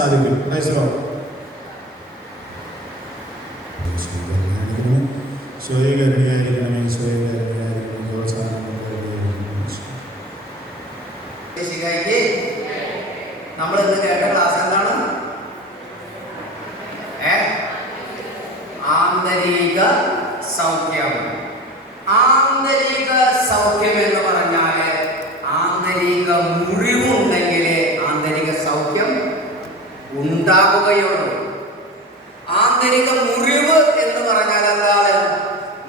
സാധിക്കും. സ്വയകരണിയായിരിക്കണമേ, സ്വയകരണിയായിരിക്കണം. പ്രോത്സാഹനം നമ്മൾ ഇന്ന് കേട്ട ക്ലാസ് എന്താണ്? ആന്തരിക സൗഖ്യം. ആന്തരിക സൗഖ്യം എന്ന് പറഞ്ഞാല് ആന്തരിക മുറിവുണ്ടെങ്കിൽ ആന്തരിക സൗഖ്യം ഉണ്ടാവുകയുള്ളൂ. ആന്തരിക മുറിവ് എന്ന് പറഞ്ഞാൽ എന്താണ്?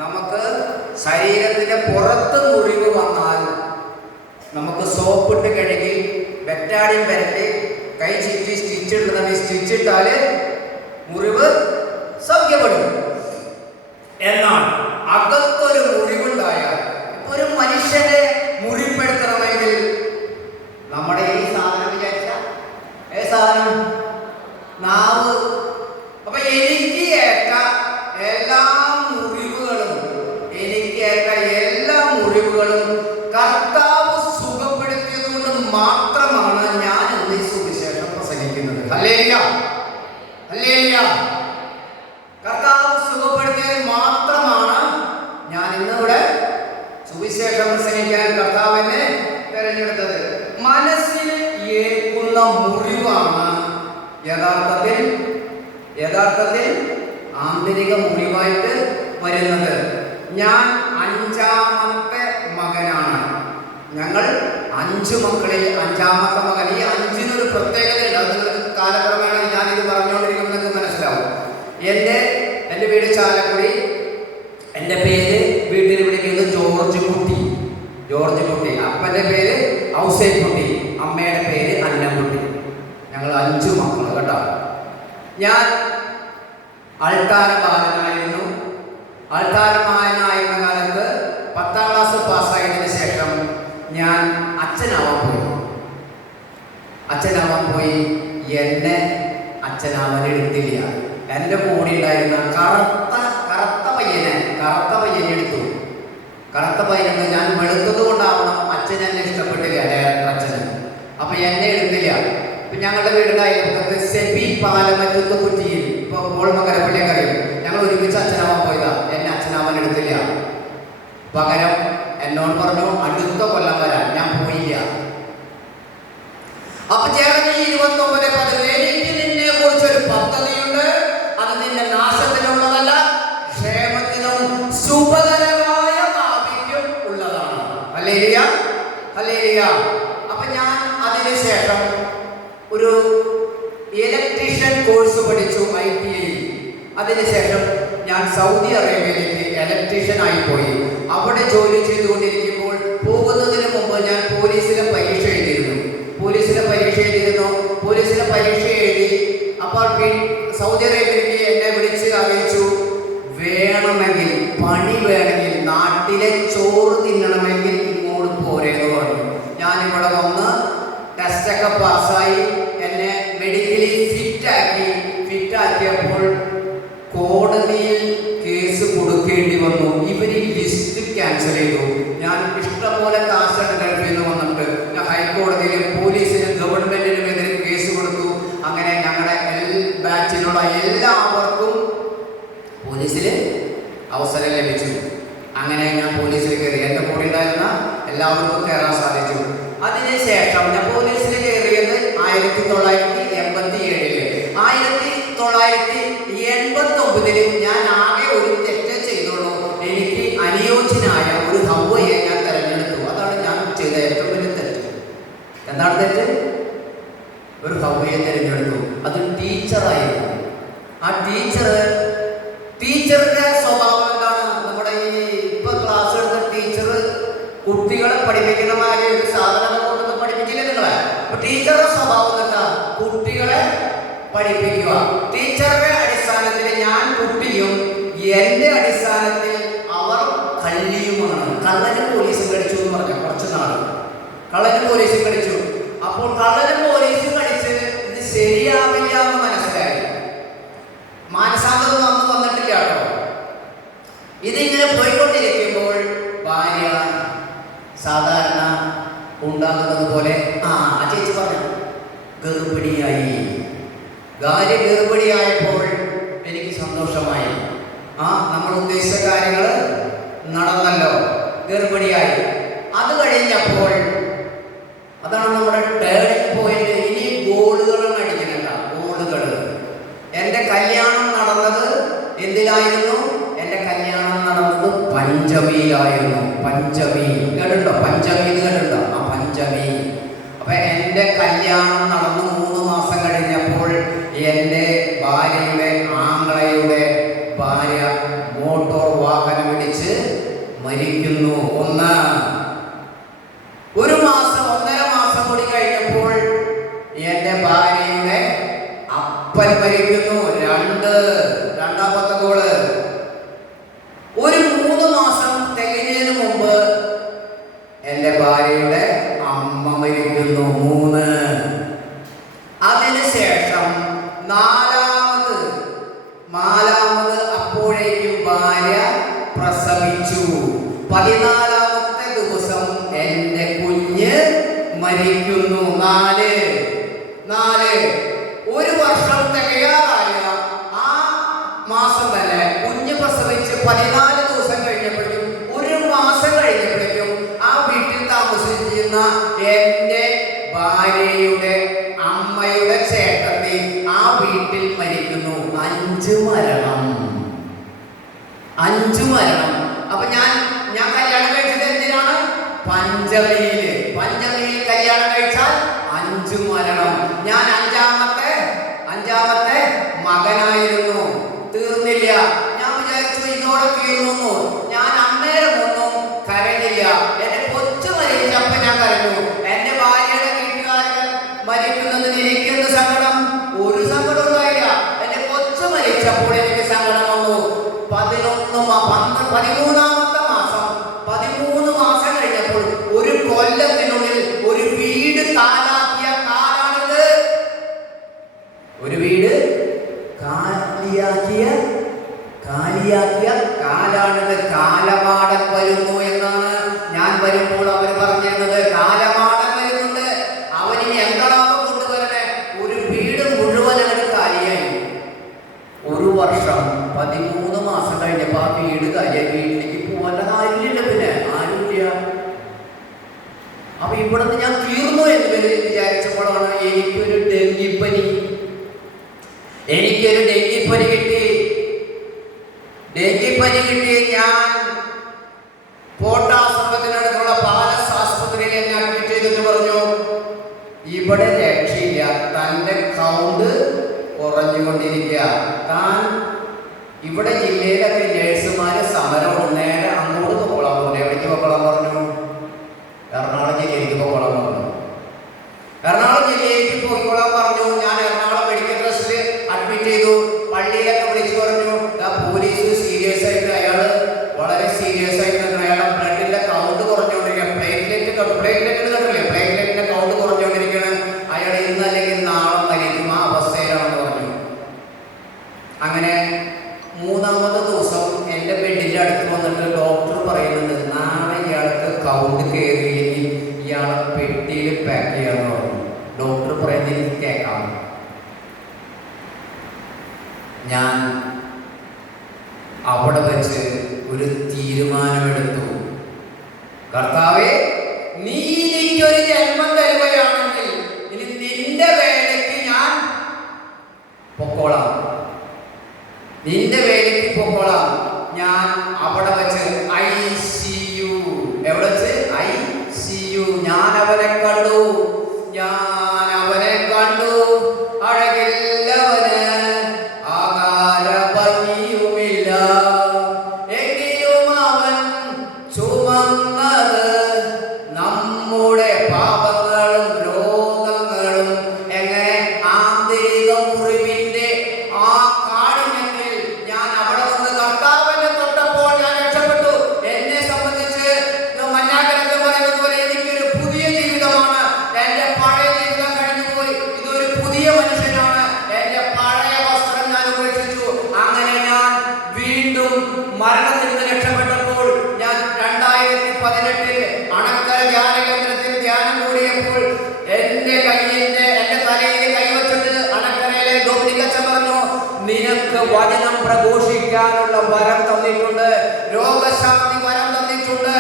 നമുക്ക് ശരീരത്തിന്റെ പുറത്ത് മുറിവ് വന്നാൽ നമുക്ക് സോപ്പിട്ട് കഴുകി ബെറ്റാഡിൻ വരട്ടി കൈ ചുറ്റി സ്റ്റിച്ചിട്ടാല് മുറിവ് സൗഖ്യപ്പെടും. എന്നാൽ അകത്തൊരു മുറിവുണ്ടായാൽ, ഇപ്പൊ ഒരു മനുഷ്യനെ മുറിപ്പെടുത്തണമെങ്കിൽ നമ്മുടെ ഈ സാധനം വിചാരിച്ച സാധനം നാവ്. അപ്പൊ എനിക്ക് ഏറ്റ എല്ലാ മുറിവുകളും കർത്താവ് സുഖപ്പെടുത്തിയത് കൊണ്ട് മാത്രമാണ് ഞാൻ ഇന്ന് ഈ സുവിശേഷം പ്രസംഗിക്കുന്നത്. Hallelujah, hallelujah. കർത്താവ് സുഖപ്പെടുത്തിയത് മാത്രമാണ് ഞാൻ ഇന്നിവിടെ സുവിശേഷം പ്രസംഗിക്കാൻ കർത്താവ് എന്നെ തിരഞ്ഞെടുത്തത്. മനസ്സിന് ഏൽക്കുന്ന മുറിവാണ് യഥാർത്ഥത്തിൽ ആന്തരിക മുറിവായിട്ട് വരുന്നത്. ഞാൻ 5ാമത്തെ മകനാണ്. ഞങ്ങൾ 5 മക്കളിൽ 5ാമത്തെ മകൻ. ഈ 5-നൊരു പ്രത്യേകതയുണ്ട്. അത് നിങ്ങൾക്ക് കാലക്രമേണ ഞാനിത് പറഞ്ഞുകൊണ്ടിരിക്കുമ്പോൾ നിങ്ങൾക്ക് മനസ്സിലാവും. എൻ്റെ വീട് ചാലക്കുടി. എൻ്റെ പേര് വീട്ടിൽ വിളിക്കുന്നത് ജോർജ് കുട്ടി. അപ്പൻ്റെ പേര് ഔസേപ്പുട്ടി, അമ്മയുടെ പേര് അന്നക്കുട്ടി. ഞങ്ങൾ 5 മക്കൾ കേട്ടോ. ഞാൻ അൾത്താരമായനായിരുന്നു. അൾത്താരമായനായിരുന്ന കാലത്ത് 10ാം ക്ലാസ് പാസ്സായതിനു ശേഷം ഞാൻ അച്ഛനാവാൻ പോയി. എന്നെ അച്ഛനാവാൻ എടുത്തില്ല. എൻ്റെ കൂടെ ഉണ്ടായിരുന്ന കറുത്ത പയ്യനെ എടുത്തു. കറുത്ത പയ്യനെ ഞാൻ വെളുത്തത് കൊണ്ടാവണം അച്ഛൻ എന്നെ ഇഷ്ടപ്പെട്ടില്ല, ഡയറക്ടർ അച്ഛന്. അപ്പൊ എന്നെ എടുത്തില്ല. ഇപ്പൊ ഞങ്ങളുടെ വീടിന്റെ അയൽപക്കത്ത് സെബി പാലമറ്റത്ത് കുറ്റിയിൽ, ഇപ്പൊ മകരപ്പള്ളിയൊക്കെ അറിയും, ഞങ്ങൾ ഒരുമിച്ച് അച്ഛനാവാൻ പോയതാ. എന്നെ അച്ഛനാവാൻ എടുത്തില്ല. പകരം എന്നോട് പറഞ്ഞു അടുത്ത കൊല്ലം വരാൻ. ഞാൻ പോയില്ല. അപ്പൊ ചേർന്ന് 29 എനിക്ക് നിന്നെ കുറിച്ചൊരു പദ്ധതിയുണ്ട്. അത് നിന്റെ നാശത്തിനുള്ളതല്ല, ക്ഷേമത്തിനും ശുഭകരമായ ഭാവിക്കും ഉള്ളതാണ്. Hallelujah, hallelujah. അപ്പൊ ഞാൻ അതിനുശേഷം ഒരു ഇലക്ട്രീഷ്യൻ കോഴ്സ് പഠിച്ചു ITI. അതിനുശേഷം ഞാൻ സൗദി അറേബ്യയിലേക്ക് ഇലക്ട്രീഷ്യനായി പോയി. അവിടെ ജോലി ചെയ്തുകൊണ്ടിരിക്കുമ്പോൾ പോകുന്നതിന് മുമ്പ് ഞാൻ പോലീസിലെ പരീക്ഷ എഴുതിയിരുന്നു. അപ്പോൾ സൗദി അറേബ്യയിലേക്ക് എന്നെ വിളിച്ച് അറിയിച്ചു, വേണമെങ്കിൽ പണി വേണമെങ്കിൽ നാട്ടിലെ ചോറ് തിന്നണമെങ്കിൽ ഇങ്ങോട്ട് പോരേന്ന് പറഞ്ഞു. ഞാനിവിടെ വന്ന് ടെസ്റ്റൊക്കെ പാസ്സായി എന്നെ മെഡിക്കലി ഫിറ്റാക്കിയപ്പോൾ കോടതിയിൽ കേസ് കൊടുക്കേണ്ടി വന്നു. ഇവര് ലിസ്റ്റ് ക്യാൻസൽ ചെയ്തു. ഞാൻ ഇഷ്ടംപോലെ കാശുണ്ട് ഗൾഫിൽ നിന്ന് വന്നിട്ട്. ഞാൻ ഹൈക്കോടതിയിൽ പോലീസിനും ഗവൺമെന്റിനും എതിരെ കേസ് കൊടുത്തു. അങ്ങനെ ഞങ്ങളുടെ ബാച്ചിലുള്ള എല്ലാവർക്കും പോലീസിൽ അവസരം ലഭിച്ചു. അങ്ങനെ ഞാൻ പോലീസിൽ കയറി. എൻ്റെ കൂടെ ഉണ്ടായിരുന്ന എല്ലാവർക്കും കയറാൻ സാധിച്ചു. അതിനുശേഷം ഞാൻ പോലീസിൽ കയറിയത് 1987. 1989 ഞാൻ ആകെ ഒരു തെറ്റ് ചെയ്തുള്ളൂ. എനിക്ക് അനുയോജ്യനായ ഒരു ഹവ്വയെ ഞാൻ തിരഞ്ഞെടുത്തു. അതാണ് ഞാൻ ചെയ്ത ഏറ്റവും വലിയ തെറ്റ്. എന്താണ് തെറ്റ്? ഒരു ഹവ്വയെ തിരഞ്ഞെടുത്തു. അത് ടീച്ചറായിരുന്നു. ആ ടീച്ചറുടെ സ്വഭാവം എന്താണ്? നമ്മുടെ ഈ ഇപ്പൊ ക്ലാസ് എടുത്ത ടീച്ചർ കുട്ടികളെ പഠിപ്പിക്കുന്ന മാതിരി ഒരു സാധനം കൊണ്ടൊന്നും പഠിപ്പിച്ചില്ല നിങ്ങളെ. അപ്പൊ ടീച്ചറുടെ സ്വഭാവം എന്താ? കുട്ടികളെ പഠിപ്പിക്കുക. ടീച്ചറുടെ അടിസ്ഥാനത്തിൽ ഞാൻ കുട്ടിയും എന്റെ അടിസ്ഥാനത്തിൽ അവർ കള്ളിയുമാണ്. കള്ളനും പോലീസും കടിച്ചു എന്ന് പറഞ്ഞ കുറച്ച് നാൾ കള്ളനും പോലീസും കടിച്ചു. അപ്പോൾ കള്ളനും പോലീസും കടിച്ച് ഇത് ശരിയാവില്ല എന്ന് മനസ്സിലായി. മാനസാന്തരം വന്നിട്ടില്ല കേട്ടോ. ഇതിങ്ങനെ പോയിക്കൊണ്ടിരിക്കുമ്പോൾ ഭാര്യ സാധാരണ ഉണ്ടാകുന്നത് പോലെ ആ ചേച്ചി പറഞ്ഞു ഗർഭിണിയായി. ഭാര്യ ഗർഭിണിയായപ്പോൾ എനിക്ക് സന്തോഷമായി. നമ്മൾ ഉദ്ദേശിച്ച കാര്യങ്ങൾ നടന്നല്ലോ, ഗർഭിണിയായി. അത് കഴിഞ്ഞപ്പോൾ അതാണ് നമ്മുടെ ടേണിംഗ് പോയിന്റ്. ഇനി ഗോളുകളാണ് അടിക്കുന്നില്ല, ഗോളുകൾ. എൻ്റെ കല്യാണം നടന്നത് എന്തിലായിരുന്നു? എൻ്റെ കല്യാണം നടന്നത് പഞ്ചമിയിലായിരുന്നു. പഞ്ചമി കേട്ടുണ്ടോ? പഞ്ചമി എന്ന് കേട്ടുണ്ടോ? പഞ്ചമി. അപ്പൊ എൻ്റെ കല്യാണം നടന്നു 3 മാസം കഴിഞ്ഞപ്പോൾ എൻ്റെ ഭാര്യയുടെ ആങ്ങളയുടെ ഭാര്യ മോട്ടോർ വാഹനം ഇടിച്ച് മരിക്കുന്നു. 1 മാസം 1.5 മാസം കൂടി കഴിഞ്ഞപ്പോൾ എൻ്റെ ഭാര്യയുടെ അപ്പൻ മരിക്കുന്നു. 2 രണ്ടാമത്തെ ഗോള്. ഒരു 3 മാസം തികഞ്ഞതിന് മുമ്പ് എൻ്റെ ഭാര്യയുടെ അമ്മ മരിക്കുന്നു. 3. അതിനുശേഷം നാലാമത് അപ്പോഴേക്കും ഭാര്യ പ്രസവിച്ചു. 14-ാമത്തെ ദിവസം എൻ്റെ കുഞ്ഞ് മരിക്കുന്നു. 4. 1 വർഷം തികയാറായ ആ മാസം തന്നെ കുഞ്ഞ് പ്രസവിച്ച് 14 ദിവസം കഴിഞ്ഞപ്പോഴേക്കും, 1 മാസം കഴിഞ്ഞപ്പോഴേക്കും ആ വീട്ടിൽ താമസിച്ചിരുന്ന എൻ്റെ ഭാര്യയുടെ അമ്മയുടെ ചേട്ടത്തി ആ വീട്ടിൽ മരിക്കുന്നു. 5 മരണം. അപ്പൊ ഞാൻ കല്യാണം കഴിച്ചത് എന്തിനാണ്? പഞ്ചമിയിൽ കല്യാണം കഴിച്ചാൽ 5 മരണം. ഞാൻ അഞ്ചാമത്തെ മകനായിരുന്നു. തീർന്നില്ല. ഞാൻ വിചാരിച്ചു ഇതോടെ തീർന്നു. ഞാൻ അന്നേരമൊന്നും കരഞ്ഞില്ല. എന്റെ കൊച്ചു മരിച്ചപ്പോ ഞാൻ കരഞ്ഞു. എന്റെ ഭാര്യയുടെ വീട്ടുകാരൻ മരിക്കുന്നതിന് എനിക്കെന്ത് സങ്കടം? ഒരു സങ്കടം ഉണ്ടായില്ല. എന്റെ കൊച്ചു മരിച്ചപ്പോൾ എനിക്ക് സങ്കടം വന്നു. 13-ാമത്തെ മാസം 13 മാസം കഴിഞ്ഞപ്പോൾ 1 കൊല്ലത്തിനുള്ളിൽ ഒരു വീട് കാലാക്കിയ കാലാണിത്. ഒരു വീട് കാലിയാക്കിയ കാലാണിത്. കാലമാടൻ വരുന്നു എന്നാണ് ഞാൻ വരുമ്പോൾ അവർ പറഞ്ഞിരുന്നത്. കാലമാടൻ വരുന്നുണ്ട്, അവനിനി എങ്ങടാമോ കൊണ്ടുവരണേ. ഒരു വീട് മുഴുവൻ അങ്ങോട്ട് കാലിയായി. 1 വർഷം 13 മാസം കഴിഞ്ഞപ്പോ ആ വീട് കാലിയായി. വീട്ടിലേക്ക് പോകാൻ ആരുമില്ല, പിന്നെ ആരുമില്ല. അപ്പൊ ഇവിടുന്ന് ഞാൻ തീർന്നു എന്ന് വിചാരിച്ചപ്പോഴാണ് എനിക്കൊരു ഡെങ്കിപ്പനി കിട്ടി. ഞാൻ കോട്ടാശ്രമത്തിനടുത്തുള്ള പാലസ് ആസ്പത്രിയിൽ എന്നെ അഡ്മിറ്റ് ചെയ്തിട്ട് പറഞ്ഞു, ഇവിടെ രക്ഷയില്ല, തൻ്റെ കൗണ്ട് കുറഞ്ഞുകൊണ്ടിരിക്കുക. താൻ ഇവിടെ ജില്ലയിലൊക്കെ നഴ്സുമാര് സമരമാണ്, നേരെ അങ്ങോട്ട് പൊക്കോളാൻ പറഞ്ഞു. എവിടേക്ക് പൊക്കോളാൻ പറഞ്ഞു? എറണാകുളം ജില്ലയിലേക്ക് പൊക്കോളാൻ പറഞ്ഞു. എറണാകുളം ജില്ലയിലേക്ക് പോയിക്കോളാൻ പറഞ്ഞു. ഞാൻ എറണാകുളം മെഡിക്കൽ ട്രസ്റ്റിൽ അഡ്മിറ്റ് ചെയ്തു. പള്ളിയിലൊക്കെ വിളിച്ചു പറഞ്ഞു, പോലീസ് സീരിയസ് ആയിട്ട്, വളരെ സീരിയസ് ആയിട്ട് അയാളുടെ ബ്ലഡിന്റെ കൗണ്ട് കുറഞ്ഞുകൊണ്ടിരിക്കുക. പ്ലേറ്റ്ലെറ്റിന്റെ കൗണ്ട് കുറഞ്ഞുകൊണ്ടിരിക്കുകയാണ്. അയാൾ ഇന്ന് അല്ലെങ്കിൽ നാളെ മരിക്കും, ആ അവസ്ഥയിലാണെന്ന് പറഞ്ഞു. അങ്ങനെ 3-ാമത്തെ ദിവസം എൻ്റെ ബെഡിന്റെ അടുത്ത് വന്നിട്ട് ഡോക്ടർ പറയുന്നുണ്ട്, നാളെ ഇയാൾക്ക് കൗണ്ട് കയറിയില്ലെങ്കിൽ ഇയാളെ പെട്ടിയിൽ പാക്ക് ചെയ്യാന്ന് പറഞ്ഞു. ഡോക്ടർ പറയുന്നത് എനിക്ക് കേൾക്കാം. ഞാൻ അവിടെ വെച്ച് ഒരു തീരുമാനമെടുത്തു. കർത്താവേ, നീ എനിക്കൊരു ജന്മം തരുകയാണെങ്കിൽ ഇനി നിന്റെ വേലയ്ക്ക് ഞാൻ പൊക്കോളാം. ഞാൻ അവിടെ വെച്ച് ICU, എവിടെ വെച്ച്? ICU. ഞാൻ അവനെ കണ്ടു. അഴകില്ലവന്, ആകാര ഭംഗിയുമില്ല, എങ്കിലും അവൻ ചുമന്നത് നമ്മുടെ പാപങ്ങളും രോഗങ്ങളും. എങ്ങനെ? ആന്തരിക മുറിവിന്റെ ആ കാഠിന്യത്തിൽ ഞാൻ അവിടെ നിന്ന് കർത്താവിനെ തൊട്ടപ്പോൾ ഞാൻ രക്ഷപ്പെട്ടു. എന്നെ സംബന്ധിച്ച് മഞ്ഞാകരത്തിൽ പറയുന്നത് പോലെ എനിക്കൊരു പുതിയ ജീവിതമാണ്. എന്റെ പഴയ ജീവിതം നിനക്ക് വചനം പ്രഘോഷിക്കാനുള്ള വരം തന്നിട്ടുണ്ട്, രോഗശാന്തി വരം തന്നിട്ടുണ്ട്,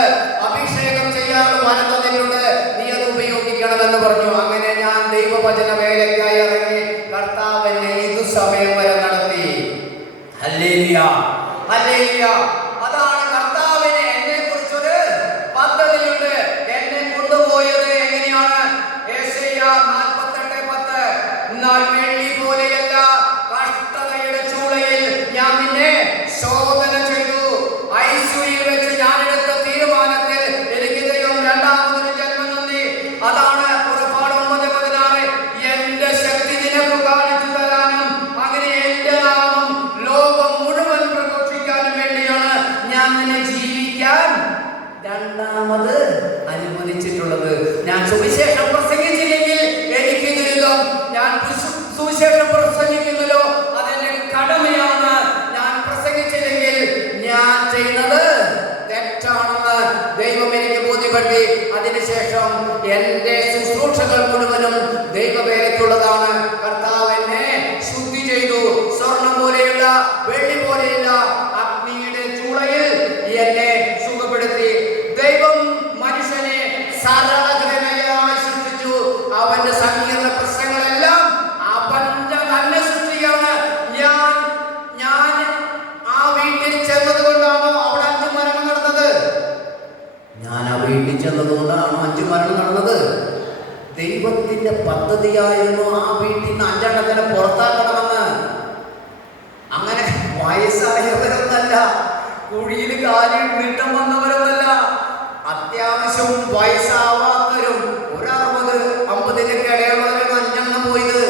അഭിഷേകം ചെയ്യാനുള്ള വരം തന്നിട്ടുണ്ട്, നീ അത് ഉപയോഗിക്കണമെന്ന് പറഞ്ഞു. അങ്ങനെ ഞാൻ ദൈവവചന വേലയ്ക്കായി ഇറങ്ങി. കർത്താവ് എന്നെ ഇതു സമയം വരെ നടത്തി. Hallelujah, hallelujah. അതാണ് കർത്താവിന് എന്നെ കുറിച്ചൊരു പദ്ധതിയുണ്ട്. എന്നെ കൊണ്ടുപോയത് എങ്ങനെയാണ്? യെശയ്യാ 48:10. എന്നാൽ വെള്ളി പോലെയല്ല, കഷ്ടതയുടെ ചൂളയിൽ ഞാൻ നിന്നെ ശോധന ചെയ്തു. ഐശ്വര്യയിൽ വെച്ച് ഞാൻ എടുത്ത തീരുമാനത്തിൽ എനിക്ക് ദൈവം രണ്ടാമതൊരു ജന്മം നൽകി. അതാണ് പുറപ്പാട് 9:16. എന്റെ ശക്തി നിനക്ക് കാണിച്ചു തരാനും അങ്ങനെ എന്റെ നാമം ലോകം മുഴുവൻ പ്രഘോഷിക്കാനും വേണ്ടിയാണ് ഞാൻ നിന്നെ ജീവിക്കാൻ രണ്ടാമത് അനുവദിച്ചിട്ടുള്ളത്. ഞാൻ സുവിശേഷം പ്രസംഗിച്ചില്ലെങ്കിൽ എനിക്ക് ദുരിതം. ഞാൻ സുവിശേഷം പ്രസംഗിക്കുന്നല്ലോ, അതെന്റെ കടമയാണ്. ഞാൻ പ്രസംഗിച്ചില്ലെങ്കിൽ ഞാൻ ചെയ്യുന്നത് തെറ്റാണെന്ന് ദൈവം എനിക്ക് ബോധ്യപ്പെടുത്തി. അതിനുശേഷം എന്റെ ശുശ്രൂഷകൾ മുഴുവനും ദൈവവേലയ്ക്കുള്ളതാണ്. കർത്താവ് എന്നെ ശുദ്ധി ചെയ്തു. സ്വർണം പോലെയുള്ള, വെള്ളി പോലെയുള്ള അഗ്നിയുടെ ചൂളയിൽ എന്നെ സുഖപ്പെടുത്തി. ദൈവം മനുഷ്യനെ സരളഹൃദയനായി സൃഷ്ടിച്ചു. അവന്റെ സങ്കീർണ പ്രശ്നങ്ങളെല്ലാം അവന്റെ തന്നെ സൃഷ്ടിയാണ്. ഞാൻ ആ വീട്ടിൽ ചെന്നതുകൊണ്ടാണോ അവിടെ 5 മരണം നടന്നത്? ഞാൻ ആ വീട്ടിൽ ചെന്നതുകൊണ്ടാണോ 5 മരണം നടന്നത്? ദൈവത്തിന്റെ പദ്ധതിയായിരുന്നു ആ വീട്ടിൽ നിന്ന് 5 എണ്ണത്തിനെ പുറത്താക്കണമെന്ന്. അങ്ങനെ വയസ്സായവരൊന്നല്ല, കുഴിയിൽ കാലിൽ നീട്ടം വന്നവരൊന്നല്ല, അത്യാവശ്യം വയസ്സാവാത്തവരും 60-50 ഇടയുള്ളവരും 5 പോയത്,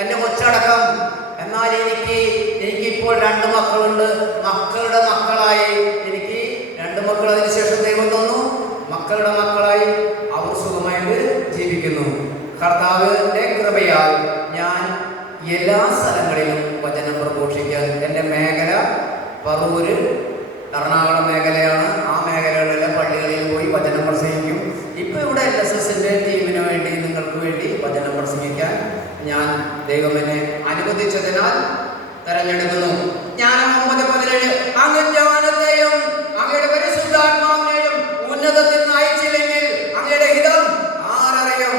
എന്റെ കൊച്ചടക്കം. എന്നാൽ എനിക്കിപ്പോൾ 2 മക്കളുണ്ട്. മക്കളുടെ മക്കളായി എനിക്ക് 2 മക്കൾ. അതിനുശേഷം ദൈവം തന്നു, മക്കളുടെ മക്കളായി അവർ സുഖമായിട്ട് ജീവിക്കുന്നു. കർത്താവിന്റെ കൃപയാൽ ഞാൻ എല്ലാ സ്ഥലങ്ങളിലും വചനം പ്രഘോഷിക്കാൻ. എൻ്റെ മേഖല പറവൂര് എറണാകുളം മേഖലയാണ്. ആ മേഖലകളിലെ പള്ളികളിൽ പോയി വചനം പ്രസംഗിക്കും. ഇപ്പൊ ഇവിടെ LSSന്റെ ടീമിന് വേണ്ടി, നിങ്ങൾക്ക് വേണ്ടി വചനം പ്രസംഗിക്കാൻ ഞാൻ ദൈവം എന്നെ അനുവദിച്ചതിനാൽ തെരഞ്ഞെടുക്കുന്നു. ഞാൻ 9:17 അങ്ങ് ജ്ഞാനത്തെയും അങ്ങയുടെ പരിശുദ്ധാത്മാവിനെയും ഉന്നതത്തിൽ നയിച്ചില്ലെങ്കിൽ അങ്ങയുടെ ഹിതം ആരറിയും?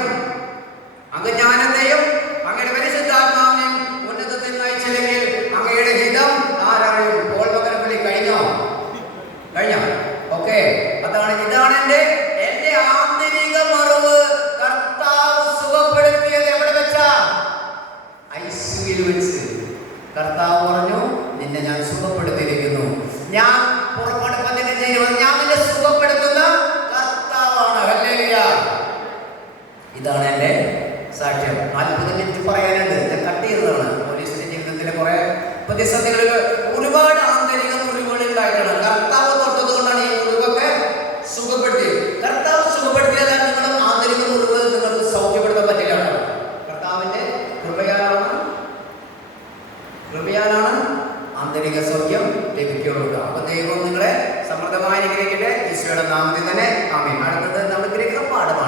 അങ്ങ് ജ്ഞാനത്തെയും അങ്ങയുടെ പരിശുദ്ധാത്മാവിനെയും ഉന്നതത്തിൽ നയിച്ചില്ലെങ്കിൽ അങ്ങയുടെ ഹിതം ആരറിയും? പോൾ മകനപ്പള്ളി കഴിഞ്ഞോ? ഓക്കെ. ഇതാണ് എന്റെ ആന്തരിക മറിവ്. കർത്താവ് സുഖപ്പെടുത്തിയത് എവിടെ വെച്ചാ? ഐസിയുവിൽ വെച്ച്. കർത്താവ് പറഞ്ഞു, നിന്നെ ഞാൻ സുഖപ്പെടുത്തിയിരിക്കുന്നു. ഞാൻ പുറപ്പാട് 15:20 ഞാൻ നിന്നെ സുഖപ്പെടുത്തുന്ന കർത്താവാണ്. ഹല്ലേലൂയ. ഇതാണ് എന്റെ സാക്ഷ്യം. 40 മിനിറ്റ് പറയാനുണ്ട്. ഞാൻ കട്ട് ചെയ്തതാണ്. പോലീസിന്റെ ജീവിതത്തിലെ കുറെ പ്രതിസന്ധികളിൽ ഒരുപാട് ആന്തരിക മുറിവുകൾ ഉണ്ടായിട്ടാണ്. കർത്താവ് തൊട്ടത് കൊണ്ടാണ് ഈ മുറിവൊക്കെ സുഖപ്പെടുത്തിയത്. കർത്താവ് സുഖപ്പെടുത്തിയതാണ് നിങ്ങളും ആന്തരിക മുറിവ് നിങ്ങൾക്ക് സൗഖ്യപ്പെടുത്താൻ പറ്റില്ല. കർത്താവിന്റെ കൃപയാലാണ് ആന്തരിക സൗഖ്യം ലഭിക്കുകയുള്ളൂ. അപ്പൊ ദൈവം നിങ്ങളെ സമൃദ്ധമായി അനുഗ്രഹിക്കട്ടെ. ഈശോയുടെ നാമത്തിൽ തന്നെ ആമേൻ. അടുത്തത് നമ്മുടെ ഗ്രഹപാഠമാണ്.